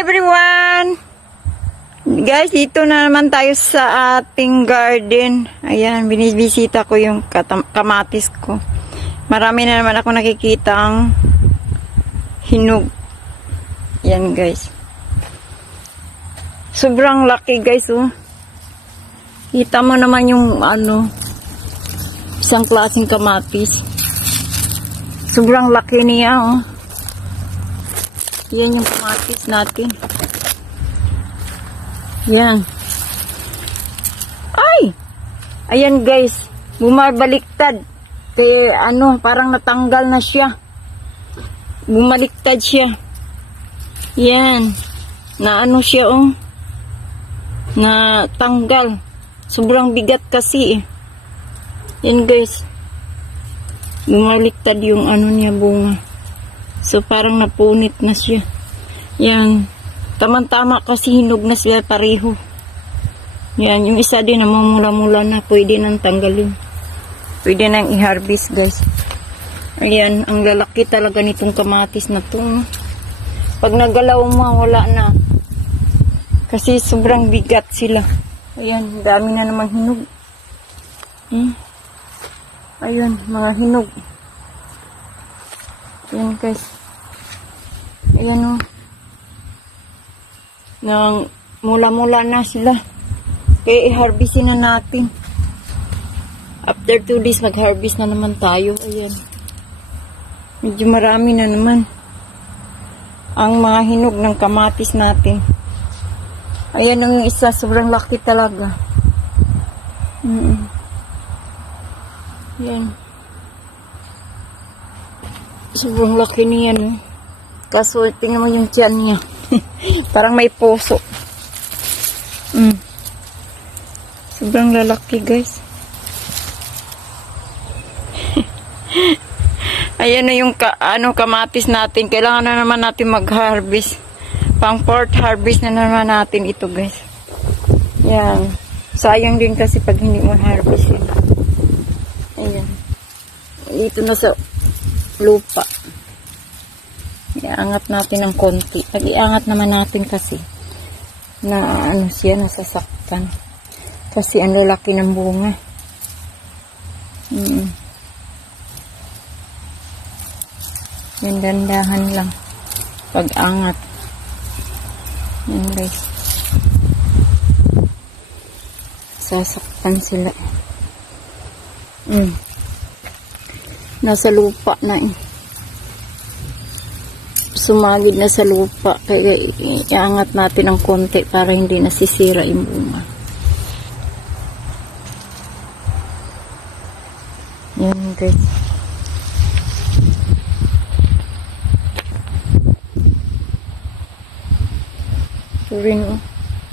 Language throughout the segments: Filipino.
everyone! Guys, dito na naman tayo sa ating garden. Ayan, binibisita ko yung kamatis ko. Marami na naman ako nakikita ang hinog. Yan guys. Sobrang laki guys, oh. Kita mo naman yung isang klaseng kamatis. Sobrang laki niya, oh. Yan yung kamatis natin. Yan. Ay! Ayan guys. Bumabaliktad. Kaya parang natanggal na siya. Bumaliktad siya. Yan. Na siya, oh. Natanggal. Sobrang bigat kasi, eh. Yan guys. Bumaliktad yung niya bunga. So, parang napunit na siya. Yan. Tama-tama kasi hinog na sila pareho. Yan. Yung isa din namumula-mula na. Pwede nang tanggalin. Pwede nang i-harvest, guys. Ayan. Ang lalaki talaga nitong kamatis na to. Pag nagalaw mo, wala na. Kasi sobrang bigat sila. Ayan. Dami na namang hinog. Ayan. Mga hinog. Ayan guys. Ayan, oh. Nang mula-mula na sila. Kaya i-harvestin na natin. After 2 days mag-harvest na naman tayo. Ayan. Medyo marami na naman. Ang mga hinog ng kamatis natin. Ayan ang isa. Sobrang laki talaga. Ayan. Sobrang laki niya, no? Kaso, tingnan mo yung tiyan niya. Parang may puso. Sobrang lalaki, guys. Ayan na yung kamatis natin. Kailangan na naman natin mag-harvest. Pang 4th harvest na naman natin ito, guys. Yan. Sayang din kasi pag hindi mo harvest yun. Ayan. Dito na sa lupa. Iangat natin ng konti. Pag-iangat naman natin kasi na siya nasasaktan. Kasi ang lalaki ng bunga. Yan, dandahan lang. Pag-angat. Yan guys. Sasaktan sila. Nasa lupa na eh. Sumagid na sa lupa. Kaya iangat natin ng konti para hindi nasisira yung bunga. Yan guys. So rin,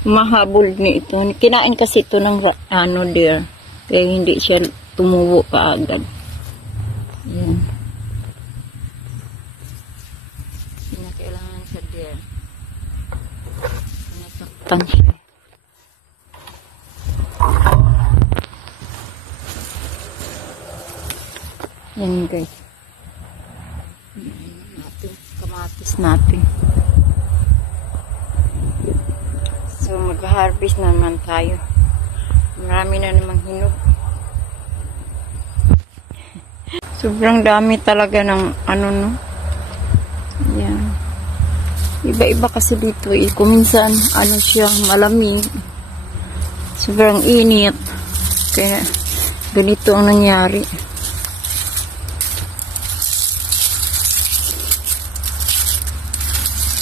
mahabol ni ito. Kinain kasi ito ng deer. Kaya hindi siya tumubo kaagad. Yan. Kailangan sa deer. Nasaktan siya. Yan guys. Kamatis natin. So mag-harvest naman tayo. Marami na namang hinog. Sobrang dami talaga ng no. Yan. Iba-iba kasi dito eh. Kuminsan, siya, malamig. Sobrang init. Kaya, ganito ang nangyari.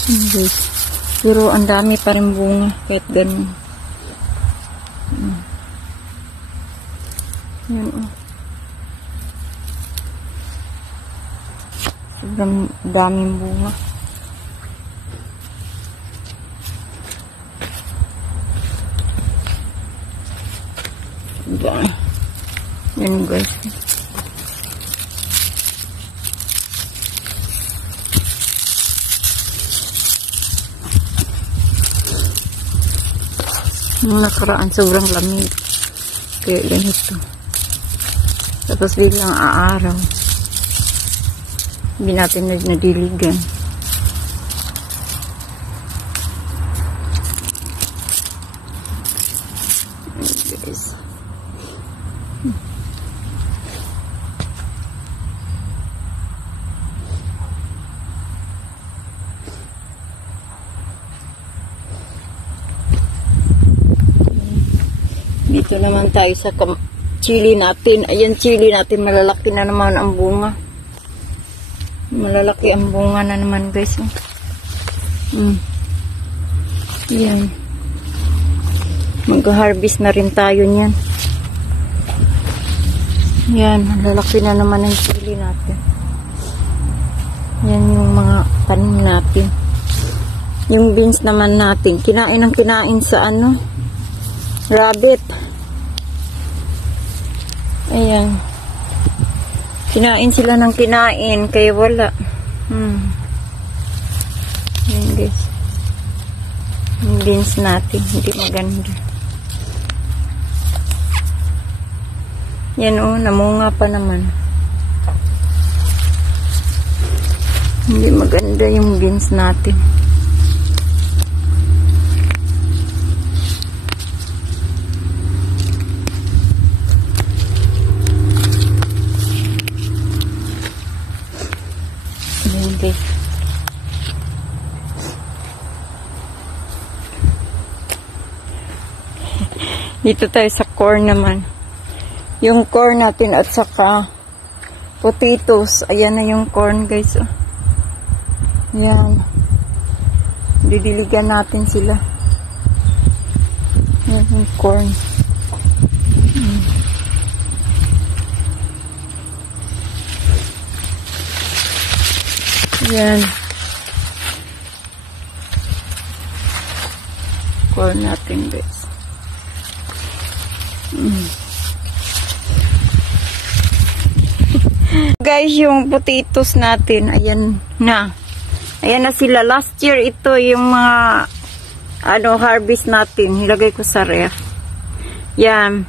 Okay. Pero, ang dami pa rin bunga. Kahit ganun. Yan, oh. Sobrang daming bunga. Yan guys. Nung nakaraan sobrang lamig. Kaya ganito. Tapos biglang aaraw. Hindi natin nadiligan. Dito naman tayo sa chili natin. Ayan, chili natin. Malalaki na naman ang bunga. Malalaki ang bunga na naman, guys. Ayan. Mag-harvest na rin tayo niyan. Ayan, malalaki na naman ang chili natin. Yan yung mga tanim natin. Yung beans naman natin. Kinain ang kinain sa rabbit. Ayan. Kinain sila ng kinain. Kaya wala. Ayan guys. Yung beans natin. Hindi maganda. Yan namunga pa naman. Hindi maganda yung beans natin. Okay. Dito tayo sa corn naman. Yung corn natin at saka potatoes. Ayan na yung corn, guys. Yan. Didiligan natin sila. Yan yung corn. Yan. Corn natin, guys. Guys, yung potatoes natin, ayan na. Ayan na sila. Last year, ito yung mga harvest natin. Nilagay ko sa ref. Yan.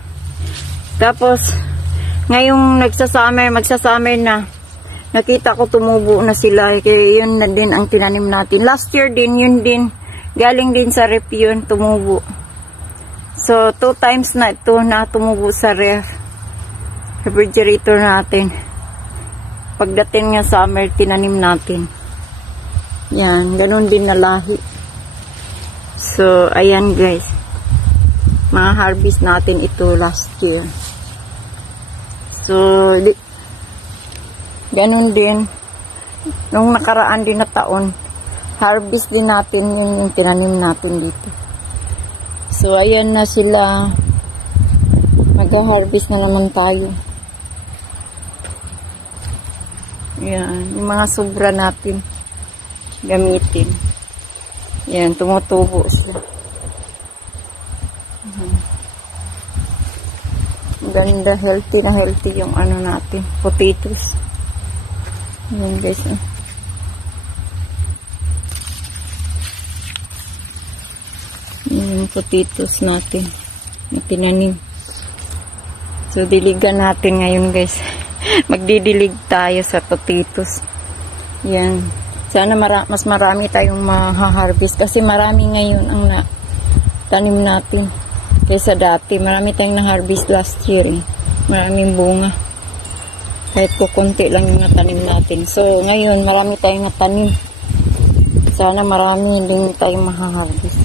Tapos, ngayong magsasummer na. Nakita ko tumubo na sila. Kaya yun na din ang tinanim natin. Last year din, yun din. Galing din sa ref yun, tumubo. So, 2 times na ito na tumubo sa refrigerator natin. Pagdating nga summer, tinanim natin. Yan, ganun din na lahi. So, ayan guys. Mga harvest natin ito last year. So, ganun din. Nung nakaraan din na taon, harvest din natin yung tinanim natin dito. So, ayan na sila. Mag-harvest na naman tayo. Yan, yung mga sobra natin gamitin. Yan, tumutubo sila. Ganda, healthy na healthy yung natin, potatoes. Yan guys. Yung potatoes natin na tinanim. So, diligan natin ngayon guys. Magdidilig tayo sa potatoes. Yan. Sana mas marami tayong maha-harvest kasi marami ngayon ang tanim natin kaysa dati. Marami tayong na-harvest last year eh. Maraming bunga. Kahit kukunti lang yung natanim natin. So, ngayon marami tayong natanim. Sana marami din tayong maha-harvest.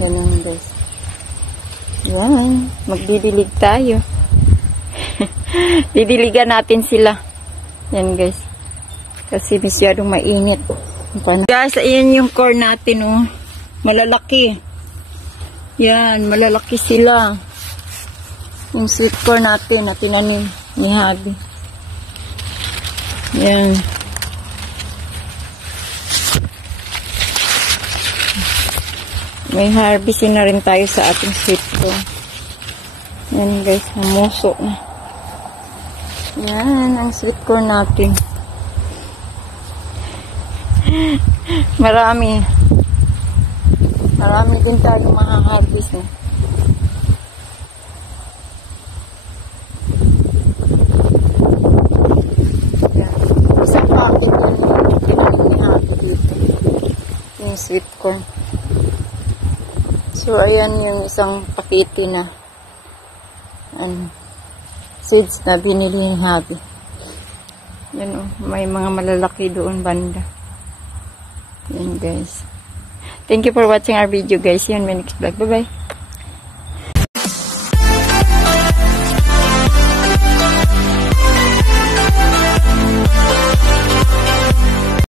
Ganun guys. Yan. Magdidilig tayo. Didiligan natin sila. Yan guys. Kasi masyadong mainit. Guys, ayan yung corn natin malalaki. Yan, malalaki sila. Yung sweet corn natin na tinanim ni Habi. Yan. May harvestin na rin tayo sa ating sweet corn. Yan guys, namuso na. Yan, ang sweet corn natin. Marami din tayo maha-harvest na. Yan. Isang packet yan yung tinanim ni Habi dito. Yung sweet corn. So, ayan yung isang pakete na seeds na binili ni Habi. Yan may mga malalaki doon banda. Yan guys. Thank you for watching our video guys. See you in my next vlog. Bye bye.